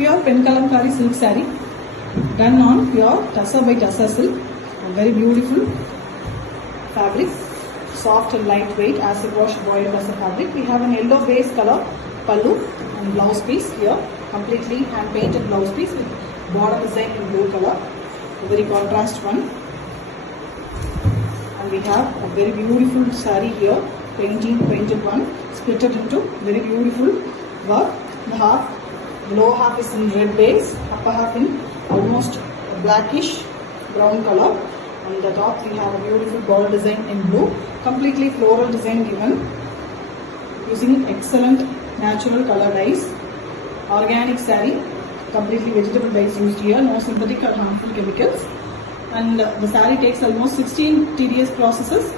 Pure Penkalamkari silk saree done on pure tussar by tussar silk. A very beautiful fabric, soft and lightweight acid wash boiled tussar fabric. We have an yellow base color pallu and blouse piece here, completely hand painted blouse piece with border design in blue color. A very contrast one. And we have a very beautiful saree here, painted one, split it into very beautiful work. The lower half is in red base, upper half in almost blackish brown color. On the top we have a beautiful border design in blue, completely floral design given using excellent natural color dyes. Organic saree, completely vegetable dyes used here, no synthetic or harmful chemicals. And the saree takes almost 16 tedious processes,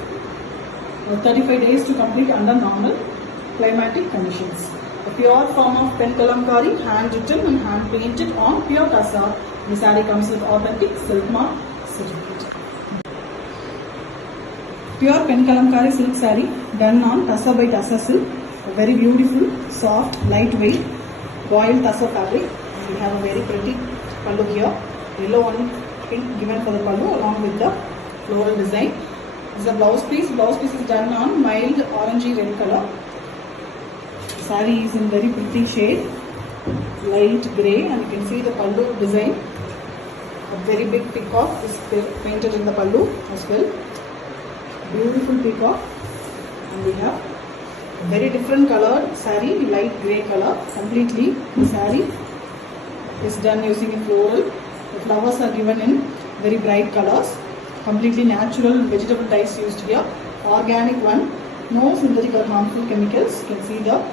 35 days to complete under normal climatic conditions. A pure form of Penkalamkari, hand written and hand painted on pure tussar. The saree comes with authentic silk mark certificate. Pure Penkalamkari silk saree done on tussar by tussar silk. A very beautiful, soft, lightweight boiled tussar fabric. We have a very pretty pallu here, yellow one pink given for the pallu along with the floral design. This is a blouse piece. Blouse piece is done on mild orangey red color. Saree is in very pretty shade, light grey, and you can see the pallu design. A very big peacock is painted in the pallu as well. Beautiful peacock, and we have a very different colored saree, light grey color. Completely the saree is done using a floral. The flowers are given in very bright colors. Completely natural vegetable dyes used here. Organic one, no synthetic or harmful chemicals. You can see the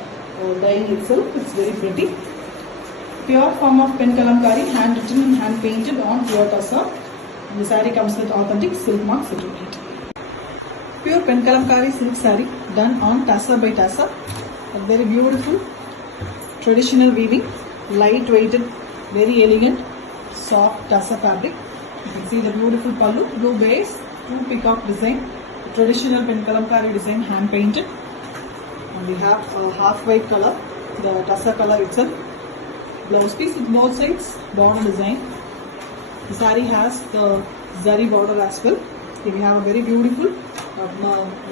dye itself, it's very pretty. Pure form of Penkalamkari, hand written and hand painted on pure tussar. And the saree comes with authentic silk mark certificate. Pure Penkalamkari silk saree done on tussar by tussar. A very beautiful traditional weaving, light weighted, very elegant, soft tussar fabric. You can see the beautiful pallu, blue base, two peacock design, traditional Penkalamkari design, hand painted. And we have a half white color, the tussar color itself. Blouse piece with both sides, border design. The saree has the zari border as well. Here we have a very beautiful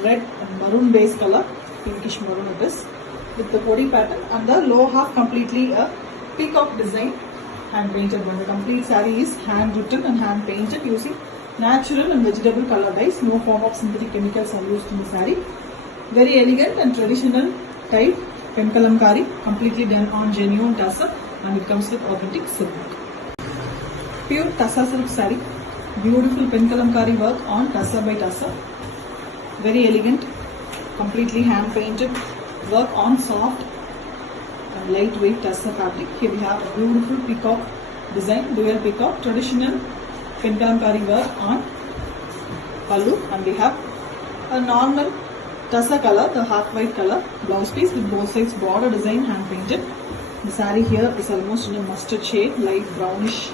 red and maroon base color, pinkish maroon it is, with the body pattern, and the lower half completely a peacock design, hand painted one. The complete saree is hand written and hand painted using natural and vegetable color dyes. No form of synthetic chemicals are used in the saree. Very elegant and traditional type Penkalamkari, completely done on genuine tussar, and it comes with authentic silk. Pure tussar silk saree, beautiful Penkalamkari work on tussar by tussar. Very elegant, completely hand painted work on soft and lightweight tussar fabric. Here we have a beautiful peacock design, dual peacock, traditional Penkalamkari work on pallu, and we have a normal tussar color, the half white color blouse piece with both sides border design, hand painted. The saree here is almost in a mustard shade, light brownish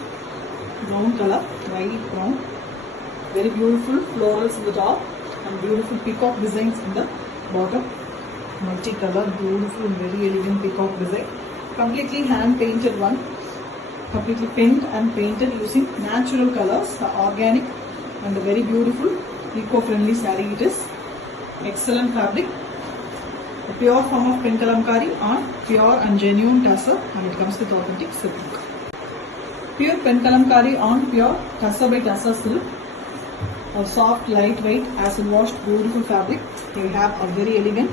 brown color, white brown. Very beautiful florals in the top and beautiful peacock designs in the bottom. Multi-color, beautiful and very elegant peacock design. Completely hand painted one, completely pinned and painted using natural colors, the organic and the very beautiful eco-friendly saree it is. Excellent fabric. A pure form of Penkalamkari on pure and genuine tussar, and it comes with authentic silk. Pure Penkalamkari on pure tussar by tussar silk. A soft, lightweight, acid washed, beautiful fabric. We have a very elegant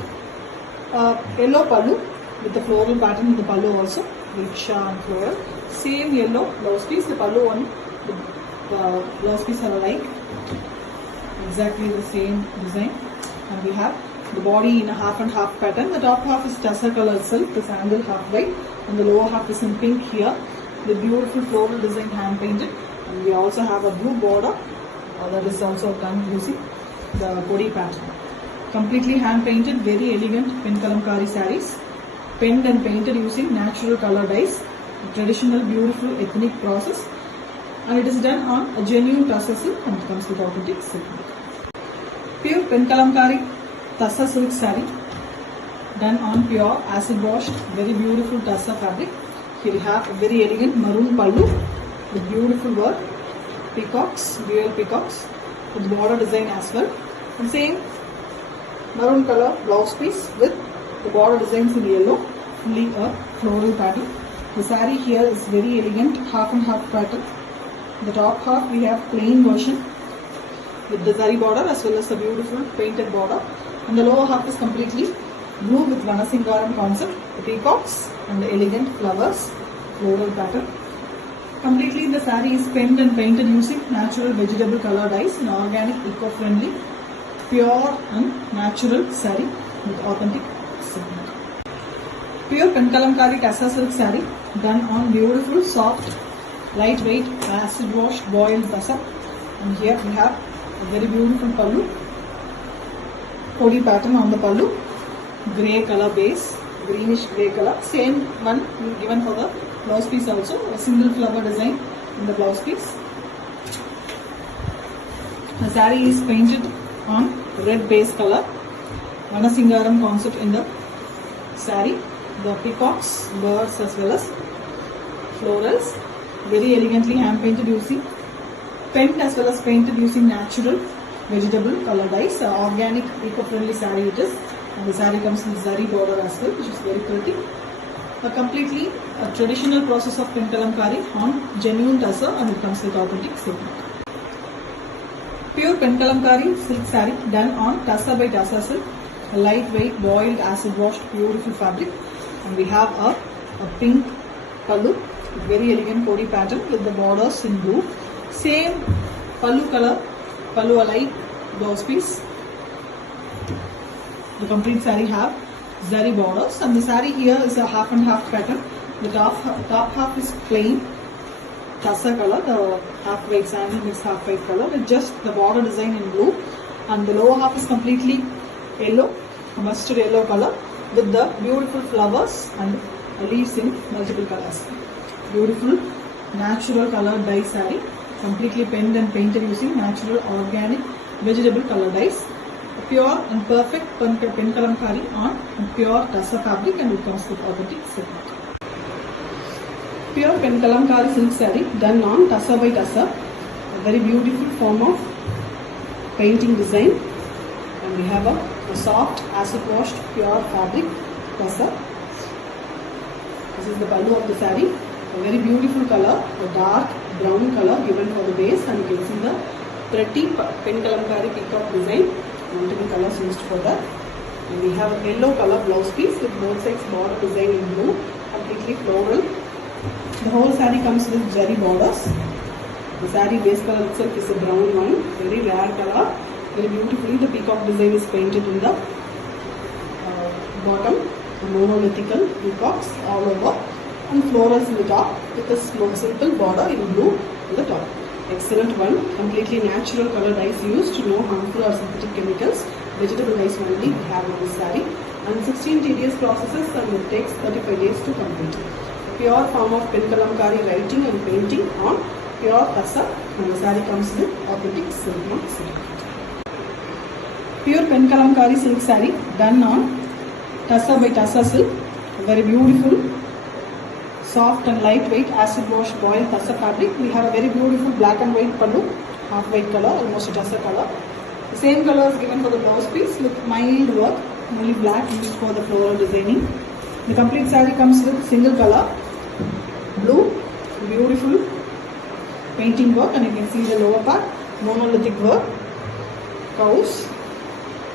yellow pallu with the floral pattern in the pallu also, ricksha and floral. Same yellow blouse piece. The pallu one, the blouse piece are alike. Exactly the same design. And we have the body in a half and half pattern. The top half is tussar color itself, the sandal half white, and the lower half is in pink here. The beautiful floral design hand painted, and we also have a blue border that is also done using the body pattern. Completely hand painted, very elegant Penkalamkari sarees, penned and painted using natural color dyes, traditional beautiful ethnic process, and it is done on a genuine tussar silk, and it comes with authentic silk. Pure Penkalamkari tussar silk saree done on pure acid washed very beautiful tussar fabric. Here we have a very elegant maroon pallu with beautiful work, peacocks, dual peacocks with border design as well. And same maroon color blouse piece with the border designs in yellow, fully a floral pattern. The saree here is very elegant, half and half pattern. The top half we have plain version with the zari border as well as the beautiful painted border. And the lower half is completely blue with Vanasingaram concept, the peacocks and the elegant flowers, floral pattern. Completely the saree is penned and painted using natural vegetable color dyes in organic, eco-friendly, pure and natural saree with authentic silk. Pure Penkalamkari Tassa silk saree done on beautiful, soft, lightweight, acid wash, boiled tassa. And here we have a very beautiful pallu, Kodi pattern on the pallu, grey color base, greenish grey color. Same one given for the blouse piece also, a single flower design in the blouse piece. The saree is painted on red base color, Vanasingaram concept in the saree. The peacocks, birds as well as florals, very elegantly hand painted using penned as well as painted using natural vegetable color dyes. Organic, eco-friendly saree it is, and the saree comes with zari border as well, which is very pretty. A completely traditional process of Penkalamkari on genuine tassa, and it comes with authentic silk. Pure Penkalamkari silk saree done on tassa by tassa silk, a lightweight boiled acid washed beautiful fabric. And we have a pink pallu, very elegant Kodi pattern with the borders in blue. Same pallu color, pallu alike blouse piece. The complete saree have zari borders, and the saree here is a half and half pattern. The top half is plain tassa color, the half white sandal mixed half white color with just the border design in blue, and the lower half is completely yellow, a mustard yellow color with the beautiful flowers and leaves in multiple colors. Beautiful natural color dye saree, completely penned and painted using natural organic vegetable color dyes. A pure and perfect Penkalamkari on pure tassa fabric, and it comes with authentic silk. Pure Penkalamkari silk saree done on tassa by tassa, a very beautiful form of painting design. And we have a soft acid washed pure fabric tassa. This is the pallu of the saree, a very beautiful color, a dark brown color given for the base, and you can see the pretty Penkalamkari peacock design, multiple colors used for that. And we have a yellow color blouse piece with both sides border design in blue, completely floral. The whole saree comes with zari borders. The saree base color itself is a brown one, very rare color. Very beautifully the peacock design is painted in the bottom, the monolithical peacocks all over, and florals in the top with a small simple border in blue on the top. Excellent one, completely natural color dyes used, no harmful or synthetic chemicals, vegetable dyes only we have on this saree, and 16 tedious processes, and it takes 35 days to complete. Pure form of Penkalamkari writing and painting on pure tassa, and the saree comes with authentic silk mark certificate. Pure Penkalamkari silk saree done on tassa by tassa silk, very beautiful, soft and lightweight acid wash boiled tassa fabric. We have a very beautiful black and white pallu, half white color, almost a tassa color. The same color is given for the blouse piece with mild work, only black used for the floral designing. The complete saree comes with single color, blue, beautiful painting work, and you can see the lower part, monolithic work, cows,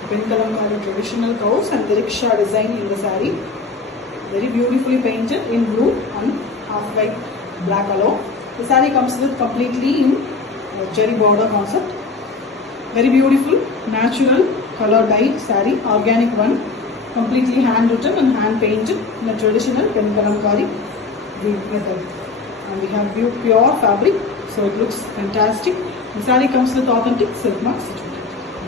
Penkalamkari traditional cows, and the rickshaw design in the saree. Very beautifully painted in blue and half white black alone. The saree comes with completely in cherry border concept. Very beautiful natural color dye saree, organic one, completely hand written and hand painted in a traditional Penkalamkari method. And we have pure fabric, so it looks fantastic. The saree comes with authentic silk marks.